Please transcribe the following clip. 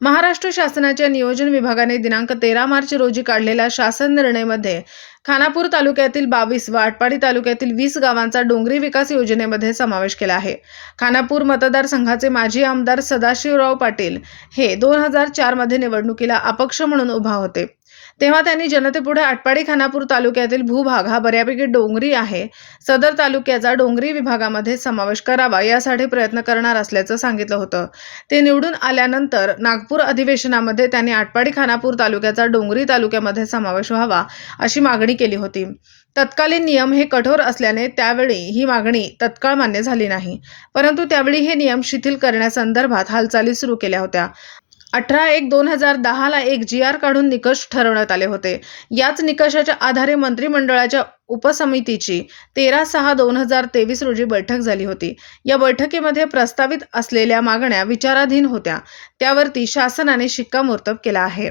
महाराष्ट्र शासनाच्या नियोजन विभागाने दिनांक तेरा मार्च रोजी काढलेल्या शासन निर्णयमध्ये खानापूर तालुक्यातील बावीस व आटपाडी तालुक्यातील वीस गावांचा डोंगरी विकास योजनेमध्ये समावेश केला आहे. खानापूर मतदारसंघाचे माजी आमदार सदाशिवराव पाटील हे दोन हजार चारमध्ये निवडणुकीला अपक्ष म्हणून उभा होते. तेव्हा त्यांनी जनतेपुढे आटपाडी खानापूर तालुक्यातील भूभाग हा बऱ्यापैकी डोंगरी आहे. सदर तालुक्याचा डोंगरी विभागामध्ये समावेश करावा यासाठी प्रयत्न करणार असल्याचं सांगितलं होतं. ते निवडून आल्यानंतर नागपूर अधिवेशनामध्ये त्यांनी आटपाडी खानापूर तालुक्याचा डोंगरी तालुक्यामध्ये समावेश व्हावा अशी मागणी केली होती. तत्कालीन नियम हे कठोर असल्याने त्यावेळी ही मागणी तत्काळ मान्य झाली नाही. परंतु त्यावेळी हे नियम शिथिल करण्यासंदर्भात हालचाली सुरू केल्या होत्या. अठरा एक दोन हजार दहाला एक जी आर काढून निकष ठरवण्यात आले होते. याच निकषाच्या आधारे मंत्रिमंडळाच्या उपसमितीची तेरा सहा दोन हजार तेवीस रोजी बैठक झाली होती. या बैठकीमध्ये प्रस्तावित असलेल्या मागण्या विचाराधीन होत्या. त्यावरती शासनाने शिक्कामोर्तब केला आहे.